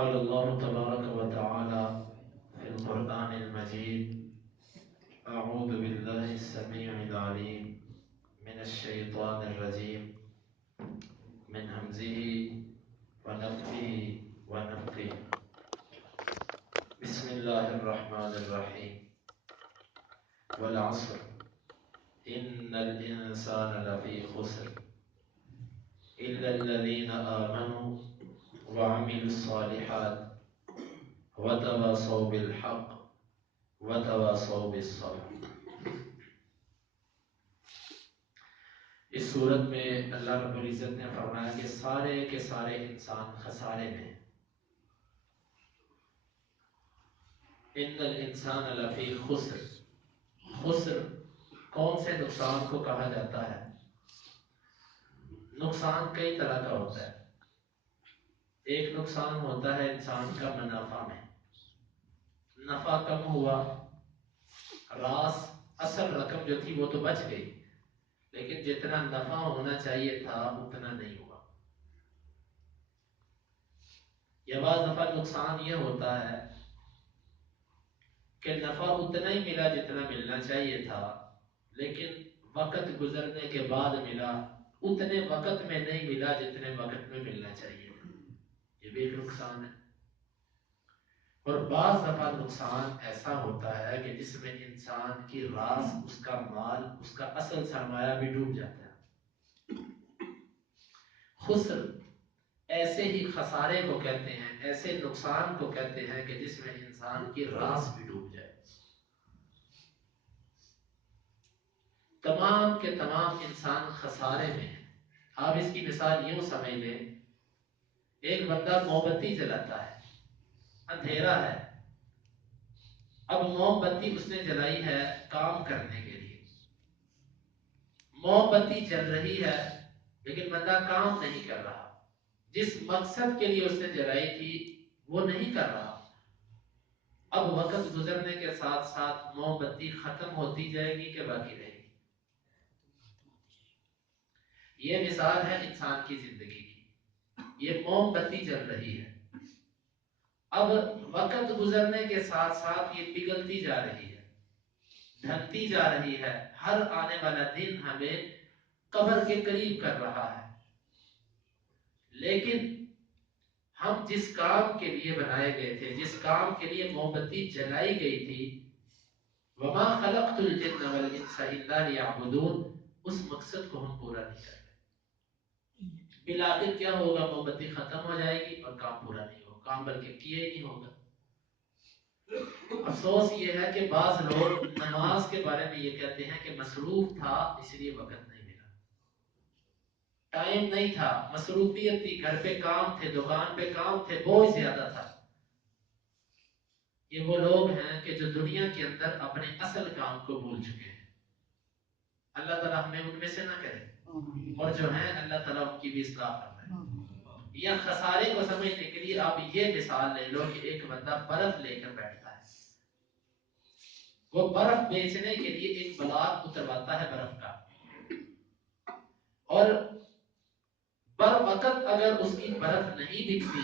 قال الله تبارك وتعالى في القرآن المجيد: أعوذ بالله السميع العليم من الشيطان الرجيم من همزه ونفخه ونفثه. بسم الله الرحمن الرحيم. والعصر إن الإنسان لفي خسر إلا الذين آمنوا وعملوا الصالحات وتواصوا بالحق وتواصوا بالصبر. اس صورت میں اللہ رب العزت نے فرمایا کہ سارے کے سارے انسان خسارے میں ہیں۔ ان الانسان لفی خسر، خسر کون سے نقصان کو کہا جاتا ہے؟ نقصان کئی طرح کا ہوتا ہے۔ ایک نقصان ہوتا ہے انسان کا منافع میں، نفع کم ہوا، راس اصل رقم جو تھی وہ تو بچ گئی، لیکن جتنا نفع ہونا چاہیے تھا اتنا نہیں ہوا۔ یا بعض دفعہ نقصان یہ ہوتا ہے کہ نفع اتنا ہی ملا جتنا ملنا چاہیے تھا، لیکن وقت گزرنے کے بعد ملا، اتنے وقت میں نہیں ملا جتنے وقت میں ملنا چاہیے تھا۔ یہ بھی ایک نقصان ہے۔ اور بعض دفعہ نقصان ایسا ہوتا ہے کہ جس میں انسان کی راس، اس کا مال، اس کا اصل سرمایہ بھی ڈوب جاتا ہے۔ خسر ایسے ہی خسارے کو کہتے ہیں، ایسے نقصان کو کہتے ہیں کہ جس میں انسان کی راس بھی ڈوب جائے۔ تمام کے تمام انسان خسارے میں ہیں۔ آپ اس کی مثال یوں سمجھ لیں، ایک بندہ موم بتی جلاتا ہے، اندھیرا ہے، اب موم بتی اس نے جلائی ہے کام کرنے کے لیے، موم بتی جل رہی ہے لیکن بندہ کام نہیں کر رہا، جس مقصد کے لیے اس نے جلائی تھی وہ نہیں کر رہا۔ اب وقت گزرنے کے ساتھ ساتھ موم بتی ختم ہوتی جائے گی کہ باقی رہے گی؟ یہ مثال ہے انسان کی زندگی کی۔ یہ موم بتی جل رہی ہے، اب وقت گزرنے کے ساتھ ساتھ یہ پگھلتی جا رہی ہے، ڈھلتی جا رہی ہے، ہر آنے والا دن ہمیں قبر کے قریب کر رہا ہے۔ لیکن ہم جس کام کے لیے بنائے گئے تھے، جس کام کے لیے موم بتی جلائی گئی تھی، وما خلقت الجن والانس الا لیعبدون، اس مقصد کو ہم پورا نہیں کر رہے۔ بالآخر کیا ہوگا؟ موم بتی ختم ہو جائے گی اور کام پورا نہیں ہوگا، کام بلکہ کیا ہی نہیں ہوگا۔ افسوس یہ ہے کہ بعض لوگ نماز کے بارے میں یہ کہتے ہیں کہ مصروف تھا اس لیے وقت نہیں ملا، ٹائم نہیں تھا، مصروفیت تھی، گھر پہ کام تھے، دکان پہ کام تھے، بوجھ زیادہ تھا۔ یہ وہ لوگ ہیں کہ جو دنیا کے اندر اپنے اصل کام کو بھول چکے ہیں۔ اللہ تعالیٰ ہمیں ان میں سے نہ کرے، اور جو ہیں اللہ تعالیٰ ان کی بھی اصلاح فرمائے۔ یا خسارے کو سمجھنے کے لیے آپ یہ مثال لے لو کہ ایک بندہ برف لے کر بیٹھتا ہے، وہ برف بیچنے کے لیے ایک بلاک اترواتا ہے برف کا، اور بر وقت اگر اس کی برف نہیں بکتی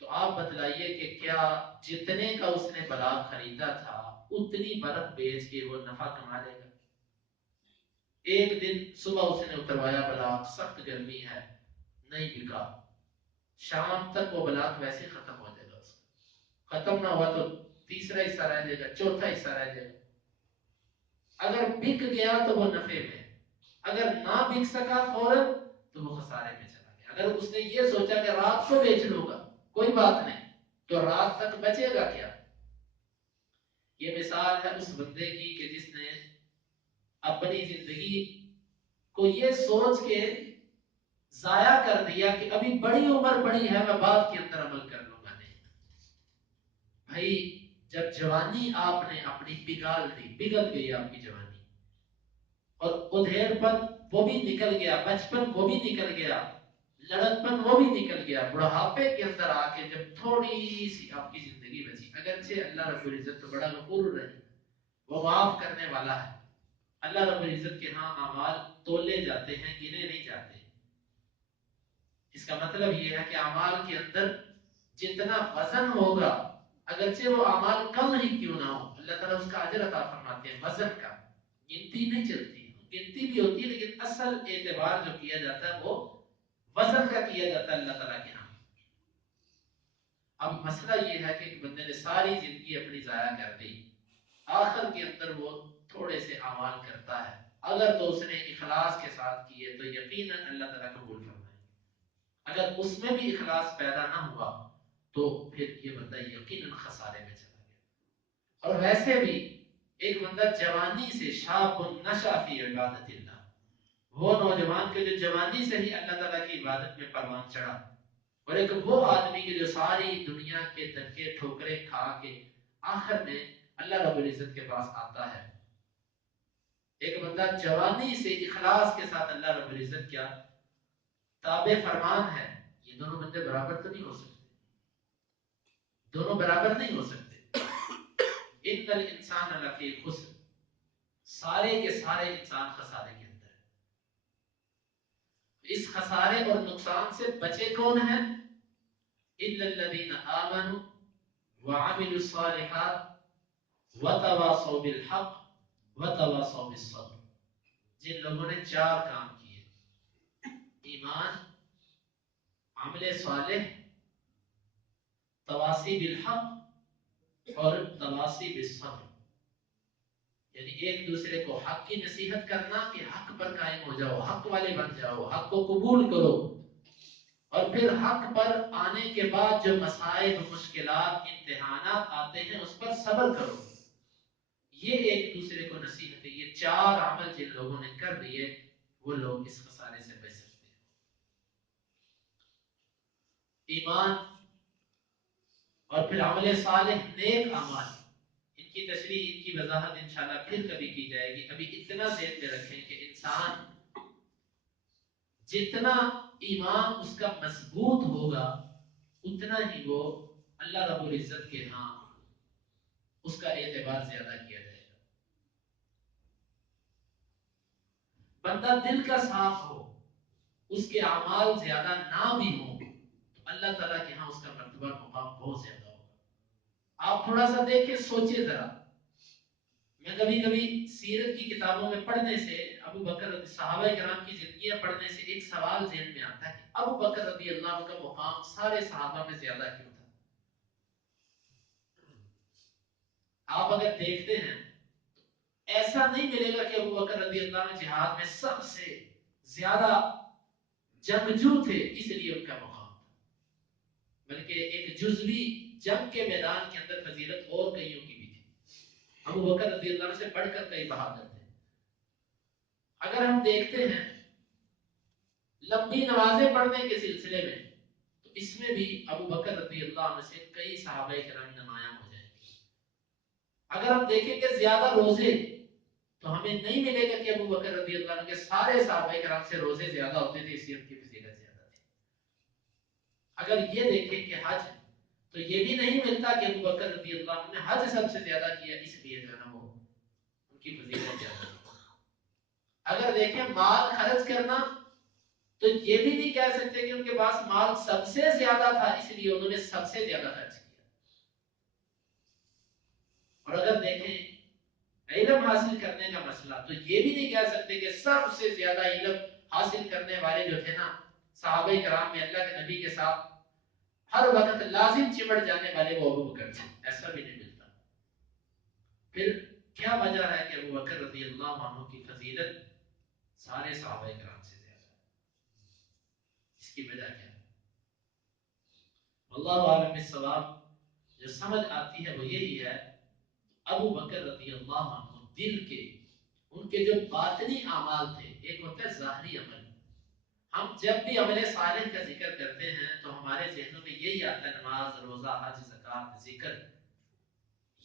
تو آپ بتلائیے کہ کیا جتنے کا اس نے بلاک خریدا تھا اتنی برف بیچ کے وہ نفع کما لے گا؟ ایک دن صبح اس نے اتروایا بلاک، سخت گرمی ہے، نہیں بکا، شام تک وہ بلاک ویسے ختم ہو جائے گا، اس کا ختم نہ ہوا تو تیسرا حصہ رہ جائے گا، چوتھا حصہ رہ جائے گا۔ اگر بک گیا تو وہ نفع میں، اگر نہ بک سکا فوراً تو وہ خسارے میں چلا گیا۔ اگر اس نے یہ سوچا کہ رات کو بیچ لوں گا کوئی بات نہیں، تو رات تک بچے گا کیا؟ یہ مثال ہے اس بندے کی کہ جس نے اپنی زندگی کو یہ سوچ کے ضائع کر دیا کہ ابھی بڑی عمر بڑی ہے، میں بعد کے اندر عمل کر لوں گا۔ نہیں بھائی، جب جوانی آپ نے اپنی پگھال دی، پگھل گئی آپ کی جوانی، اور ادھیڑ پن وہ بھی نکل گیا، بچپن وہ بھی نکل گیا، لڑکپن وہ بھی نکل گیا، بڑھاپے کے اندر آ کے جب تھوڑی سی آپ کی زندگی بچی، اگرچہ اللہ رب العزت تو بڑا غفور رحیم، وہ معاف کرنے والا ہے۔ اللہ رب العزت کے ہاں اعمال تولے جاتے ہیں، گنے نہیں جاتے۔ اس کا مطلب یہ ہے کہ اعمال کے اندر جتنا وزن ہوگا اگرچہ وہ اعمال کم ہی کیوں نہ ہو اللہ تعالیٰ اس کا اجر عطا فرماتے ہیں. وزن کا گنتی نہیں چلتی، گنتی بھی ہوتی ہے لیکن اصل اعتبار جو کیا جاتا ہے وہ وزن کا کیا جاتا ہے اللہ تعالیٰ کے ہاں. اب مسئلہ یہ ہے کہ ایک بندے نے ساری زندگی اپنی ضائع کر دی، آخر کے اندر وہ تھوڑے سے اعمال کرتا ہے، اگر تو اس نے اخلاص کے ساتھ کیے تو یقیناً اللہ تعالیٰ قبول فرمائے. اگر اس میں بھی اخلاص پیدا نہ ہوا تو پھر یہ بندہ یقیناً خسارے میں چلا گیا. اور ویسے بھی ایک بندہ جوانی سے شاب نشا فی عبادت اللہ، وہ نوجوان کے جو جوانی سے ہی اللہ تعالیٰ کی عبادت میں پروان چڑھا، اور ایک وہ آدمی کے جو ساری دنیا کے دھکے ٹھوکرے کھا کے آخر میں اللہ رب العزت کے پاس آتا ہے. ایک بندہ جوانی سے اخلاص کے ساتھ اللہ رب العزت کیا تابع فرمان ہے، یہ دونوں بندے برابر تو نہیں ہو سکتے، دونوں برابر نہیں ہو سکتے. ان الانسان لفی خسر، سارے کے سارے انسان خسارے کے اندر ہے. اس خسارے اور نقصان سے بچے کون ہیں؟ الا الذين امنوا وعملوا الصالحات وتواصوا بالحق وتواصوا بالصبر. جن لوگوں نے چار کام کیے، ایمان، عمل صالح، تواصی بالحق اور تواصی بالصبر، یعنی ایک دوسرے کو حق کی نصیحت کرنا کہ حق پر قائم ہو جاؤ، حق والے بن جاؤ، حق کو قبول کرو، اور پھر حق پر آنے کے بعد جو مسائل، مشکلات، امتحانات آتے ہیں اس پر صبر کرو. یہ ایک دوسرے کو نصیحت ہے. یہ چار عمل جن لوگوں نے کر دیے وہ لوگ اس خسارے سے بچ سکتے ہیں. ایمان اور پھر عمل صالح، نیک اعمال، ان کی تشریح، ان کی وضاحت انشاءاللہ پھر کبھی کی جائے گی. ابھی اتنا ذہن میں رکھیں کہ انسان جتنا ایمان اس کا مضبوط ہوگا اتنا ہی وہ اللہ رب العزت کے ہاں اس کا اعتبار زیادہ کیا جائے گا. بندہ دل کا صاف ہو، اس کے اعمال زیادہ نہ بھی ہوں تو اللہ تعالیٰ کے ہاں اس کا مرتبہ مقام بہت زیادہ ہوگا. آپ تھوڑا سا دیکھیں، سوچیں ذرا. میں کبھی کبھی سیرت کی کتابوں میں پڑھنے سے، ابو بکر صحابہ کرام کی زندگیاں پڑھنے سے ایک سوال ذہن میں آتا ہے کہ ابو بکر رضی اللہ عنہ کا مقام سارے صحابہ میں زیادہ کیوں تھا؟ آپ اگر دیکھتے ہیں ایسا نہیں ملے گا کہ ابو بکر رضی اللہ عنہ جہاد میں سب سے زیادہ جنگجو تھے اس لیے ان کا مقام تھا، بلکہ ایک جزوی جنگ کے میدان کے اندر فضیلت اور کئیوں کی بھی تھی. ابو بکر رضی اللہ عنہ سے بڑھ کر کئی بہادر تھے. اگر ہم دیکھتے ہیں لمبی نمازیں پڑھنے کے سلسلے میں تو اس میں بھی ابو بکر رضی اللہ عنہ سے کئی صحابہ کرام نمایاں ہو جائیں گے. اگر ہم دیکھیں کہ زیادہ روزے تو ہمیں نہیں ملے گا کہ ابو بکر رضی اللہ عنہ کے سارے صحابہ کرام سے روزے زیادہ ہوتے تھے، اس لیے ان کی فضیلت زیادہ تھی. اگر یہ دیکھیں کہ حج تو یہ بھی نہیں ملتا کہ ابو بکر رضی اللہ عنہ نے حج سب سے زیادہ کیا اس لیے جو ہے نا وہ ان کی فضیلت زیادہ تھی. اگر دیکھیں مال خرچ کرنا تو یہ بھی نہیں کہہ سکتے کہ ان کے پاس مال سب سے زیادہ تھا اس لیے انہوں نے سب سے زیادہ خرچ کیا. اور اگر دیکھیں علم حاصل کرنے کا مسئلہ تو یہ بھی نہیں کہہ سکتے کہ سب سے زیادہ علم حاصل کرنے والے جو تھے نا صحابہ کرام میں اللہ کے نبی کے ساتھ ہر وقت لازم چمٹ جانے والے وہ ابو بکر تھے، ایسا بھی نہیں ملتا. پھر کیا وجہ ہے کہ ابو بکر رضی اللہ عنہ کی فضیلت سارے صحابہ کرام سے زیادہ ہے؟ اس کی وجہ کیا ہے؟ اللہ عالم الصواب جو سمجھ آتی ہے وہ یہی ہے، ابو بکر رضی اللہ عنہ دل کے ان کے جو باطنی اعمال تھے، ایک ہوتا ہے ظاہری عمل. ہم جب بھی عمل صالح کا ذکر کرتے ہیں تو ہمارے ذہنوں میں یہی آتا ہے، نماز، روزہ، حج، زکات، ذکر،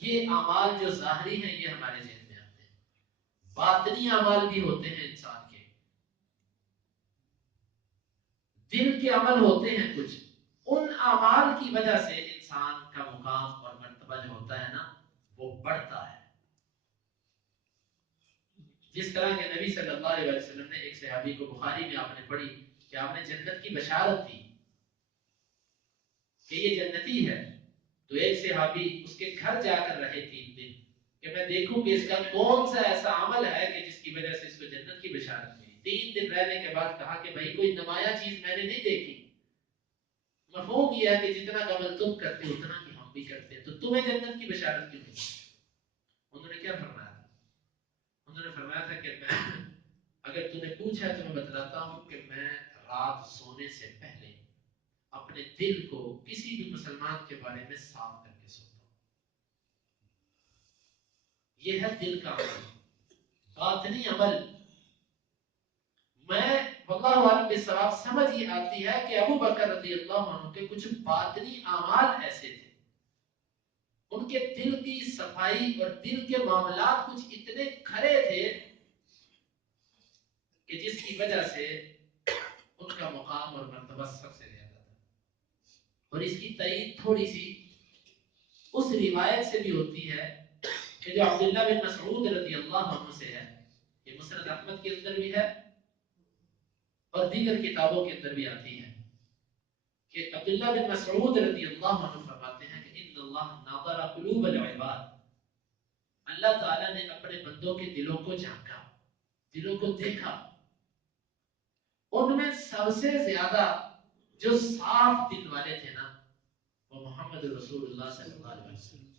یہ اعمال جو ظاہری ہیں یہ ہمارے ذہن میں آتے ہیں. باطنی اعمال بھی ہوتے ہیں انسان کے، دل کے عمل ہوتے ہیں کچھ، ان اعمال کی وجہ سے انسان کا مقام اور مرتبہ جو ہوتا ہے نا وہ بڑھتا ہے. جس طرح کہ نبی صلی اللہ علیہ وسلم نے ایک صحابی کو، بخاری میں آپ نے پڑھی کہ آپ نے جنت کی بشارت دی کہ یہ جنتی ہے، تو ایک صحابی اس کے گھر جا کر رہے 3 دن کہ میں دیکھوں کہ اس کا کون سا ایسا عمل ہے کہ جس کی وجہ سے اس کو جنت کی بشارت ملی۔ 3 دن رہنے کے بعد کہا کہ بھائی کوئی نمایاں چیز میں نے نہیں دیکھی، مفہوم یہ ہے کہ جتنا عمل تم کرتے اتنا ہی ہم بھی کرتے ہیں، تو تمہیں جنت کی بشارت کیوں نہیں؟ انہوں نے کیا فرمایا تھا؟ انہوں نے فرمایا تھا کہ میں اگر تم نے پوچھا تو میں بتلاتا ہوں کہ میں رات سونے سے پہلے اپنے دل کو کسی بھی مسلمان کے بارے میں صاف کر کے سوتا ہوں۔ یہ ہے دل کا عمل، باطنی عمل۔ میں واللہ عالم بالصواب سمجھ یہ آتی ہے کہ ابو بکر رضی اللہ عنہ کے کچھ باطنی اعمال ایسے تھے، ان کے دل کی صفائی اور دل کے معاملات کچھ اتنے کھرے تھے کہ جس کی وجہ سے ان کا مقام اور مرتبہ سب سے زیادہ تھا۔ اور اس کی تائید تھوڑی سی اس روایت سے بھی ہوتی ہے کہ جو عبداللہ بن مسعود رضی اللہ عنہ سے ہے، یہ مسند احمد کے اندر بھی ہے اور دیگر کتابوں کے اندر بھی آتی ہے کہ عبداللہ بن مسعود رضی اللہ عنہ فرماتے ہیں کہ ان اللہ ناظر قلوب العباد، اللہ تعالیٰ نے اپنے بندوں کے دلوں کو جھانکا، دلوں کو دیکھا، ان میں سب سے زیادہ جو صاف دل والے تھے نا وہ محمد رسول اللہ صلی اللہ علیہ وسلم۔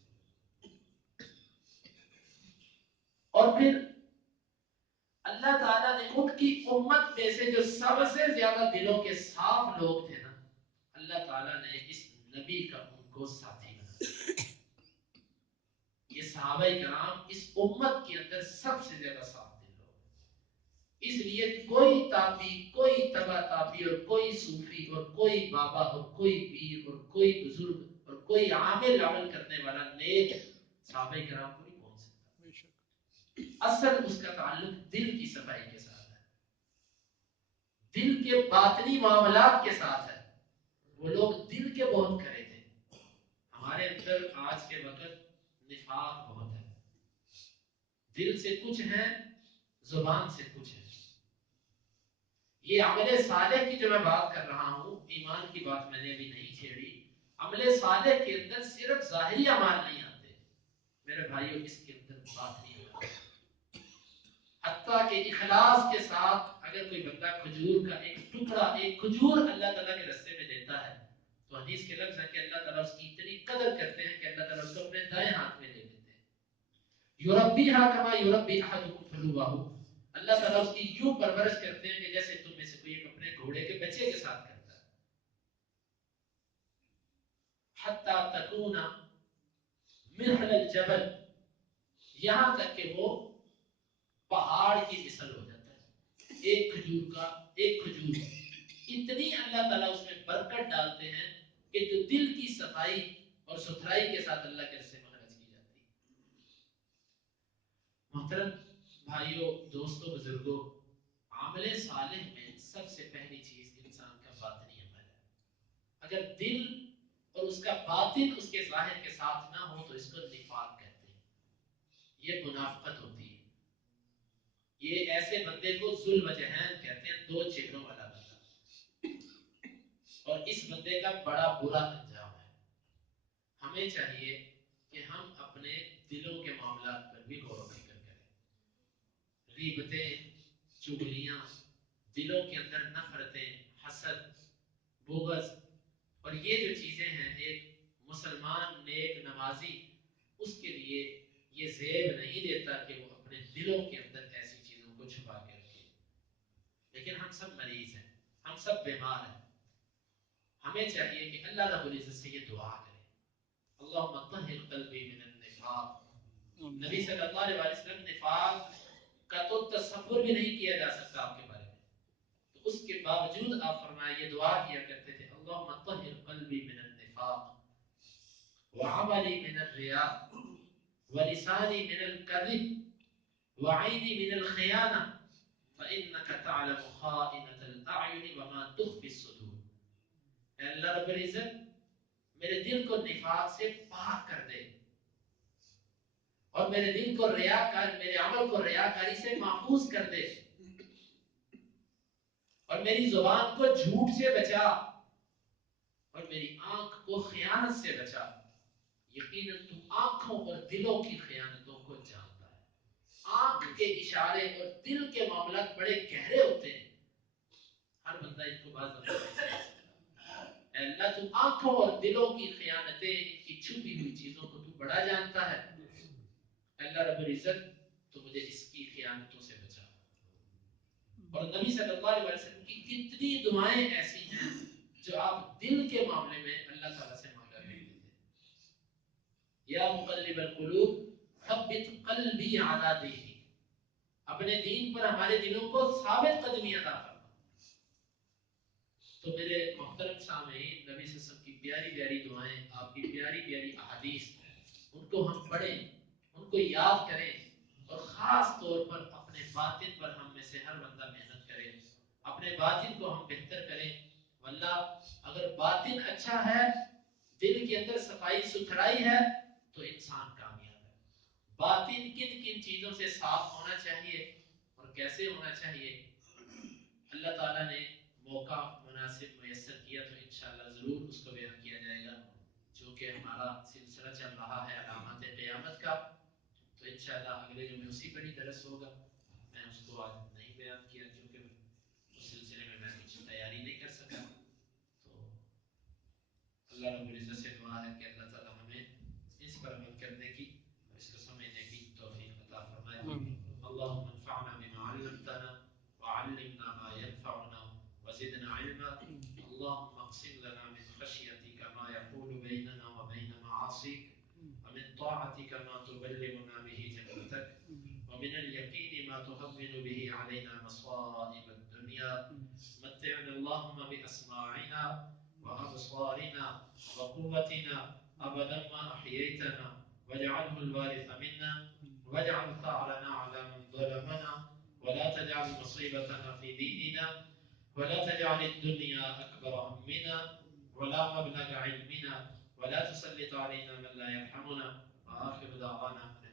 اور پھر اللہ تعالیٰ نے ان کی امت میں سے جو سب سے زیادہ دلوں کے صاف لوگ تھے نا، اللہ تعالیٰ نے اس نبی کا ان کو ساتھی بنا۔ یہ صحابہ کرام اس امت کے اندر سب سے زیادہ صاف دل لوگ ہیں۔ اس لیے کوئی تابی، کوئی تبا تابی اور کوئی صوفی اور کوئی بابا اور کوئی پیر اور کوئی بزرگ اور کوئی عامل عمل کرنے والا نیک صحابہ کرام کو نہیں پہنچ سکتا۔ اصل اس کا تعلق دل کی صفائی کے ساتھ ہے، دل کے باطنی معاملات کے ساتھ ہے۔ وہ لوگ دل کے بہت کرے تھے۔ ہمارے اندر آج کے وقت نفاق بہت ہے، دل سے کچھ ہے، زبان سے کچھ ہے۔ یہ عمل صالح کی جو میں بات کر رہا ہوں، ایمان کی بات میں نے ابھی نہیں چھیڑی، عمل صالح کے اندر صرف ظاہری اعمال نہیں آتے میرے بھائیوں، اس کے اندر باطنی عمل، حتیٰ کہ اخلاص کے ساتھ اگر کوئی بندہ کھجور کا ایک ٹکڑا، ایک کھجور اللہ تعالیٰ کے رستے میں دیتا ہے تو حدیث کے لفظ ہے کہ اللہ تعالیٰ اس کی اتنی قدر کرتے ہیں کہ اللہ تعالیٰ اس کو اپنے دائیں ہاتھ میں لے لیتے ہیں۔ یربیہا کما یربی احدکم فلوہ، اللہ تعالیٰ اس کی یوں پرورش کرتے ہیں کہ جیسے تم میں سے کوئی ایک اپنے گھوڑے کے بچے کے ساتھ کرتا ہے۔ حتی تکون مثل الجبل، یہاں تک کہ وہ پہاڑ کی مثل ہو جاتا ہے۔ ایک کھجور کا ایک کھجور، اتنی اللہ تعالیٰ اس میں برکت ڈالتے ہیں کہ جو دل کی صفائی اور ستھرائی کے ساتھ اللہ کے رستے میں خرچ کی جاتی ہے۔ محترم بھائیوں، دوستوں، بزرگوں، عمل صالح میں سب سے پہلی چیز انسان کا باطنی عمل ہے۔ اگر دل اور اس کا باطن اس کے ظاہر کے ساتھ نہ ہو تو اس کو نفاق کہتے ہیں، یہ منافقت ہوتی ہے۔ یہ ایسے بندے کو ذو الوجہین کہتے ہیں، دو چہروں والا بندہ، اور اس بندے کا بڑا برا انجام ہے۔ ہمیں چاہیے کہ ہم اپنے دلوں کے معاملات پر بھی غور و فکر کریں۔ غیبتیں، چغلیاں، دلوں کے اندر نفرتیں، حسد، بغض، اور یہ جو چیزیں ہیں ایک مسلمان نیک نمازی اس کے لیے یہ زیب نہیں دیتا کہ وہ اپنے دلوں کے اندر ایسی چیزوں کو چھپا کے رکھے۔ لیکن ہم سب مریض ہیں، ہم سب بیمار ہیں۔ ہمیں چاہیے کہ اللہ رب العزت سے یہ دعا کریں، اللہم طہر قلبی من النفاق۔ نبی صلی اللہ علیہ وسلم نفاق کا تو تصور بھی نہیں کیا جا سکتا آپ کے بارے میں، تو اس کے باوجود آپ فرمایا یہ دعا کیا کرتے تھے، اللہم طہر قلبی من النفاق وعملی من الرياء ولسانی من الكذب وعینی من الخیانہ فإنك تعلم خائنة الأعین وما تخفی الصدور۔ اے اللہ رب العزت میرے دل کو نفاق سے پاک کر دے، اور میرے دل کو ریاکار، میرے عمل کو ریاکاری سے محفوظ کر دے، اور میری زبان کو جھوٹ سے بچا، اور میری آنکھ کو خیانت سے بچا، یقیناً تو آنکھوں اور دلوں کی خیانتوں کو جانتا ہے۔ آنکھ کے اشارے اور دل کے معاملات بڑے گہرے ہوتے ہیں، ہر بندہ ان کو بعض دفعہ نہیں سمجھ سکتا۔ اے اللہ تو آنکھوں اور دلوں کی خیانتیں، ان کی چھپی ہوئی چیزوں کو تو بڑا جانتا ہے۔ اللہ رب العزت تو مجھے اس کی خیانتوں سے بچا۔ اور نبی صلی اللہ علیہ وسلم کی کتنی دعائیں ایسی ہیں جو آپ دل کے معاملے میں اللہ تعالیٰ سے مانگا کرتے تھے۔ یا مقلب القلوب ثبت قلبی علی دینک، اپنے دین پر ہمارے دلوں کو ثابت قدمی عطا فرما۔ تو میرے محترم سامعین، نبی صلی اللہ علیہ وسلم کی پیاری پیاری دعائیں، آپ کی پیاری پیاری احادیث، ان کو ہم پڑھیں، ان کو یاد کریں، اور خاص طور پر اپنے باطن پر ہم میں سے ہر بندہ محنت کرے، اپنے باطن کو ہم بہتر کریں۔ واللہ اگر باطن اچھا ہے، دل کے اندر صفائی ستھرائی ہے، تو انسان کامیاب ہے۔ باطن کن کن چیزوں سے صاف ہونا چاہیے اور کیسے ہونا چاہیے، اللہ تعالیٰ نے موقع مناسب میسر کیا تو انشاءاللہ ضرور اس کو بیان کیا جائے گا۔ چونکہ ہمارا سلسلہ چل رہا ہے علامات قیامت کا، تو انشاءاللہ اگلے جمعے اسی پر ہی درس ہوگا۔ میں اس کو آج نہیں بیان کیا کیونکہ اس سلسلے میں میں کچھ تیاری نہیں کر سکا۔ تو اللہ رب العزت سے دعا ہے کہ اللہ تعالیٰ ہمیں اس پر عمل کرنے کی اور اس کو سمجھنے کی توفیق عطا فرمائے۔ اللهم انفعنا بما علمتنا وعلمنا ما ينفعنا وزدنا علما۔ اللهم اقسم لنا من خشيتك ما يحول بيننا وبين معاصيك، ومن طاعتك ما تبلغنا به جنتك، ومن اليقين ما تهون به علينا مصائب الدنيا، متعنا اللهم بأسماعنا وأبصارنا وقوتنا أبدا ما أحييتنا، واجعله الوارث منا، واجعل ثأرنا على من ظلمنا، ولا تجعل مصيبتنا في ديننا، ولا تجعل الدنيا أكبر همنا ولا مبلغ علمنا، ولا تسلط علينا من لا يرحمنا، وآخر دعوانا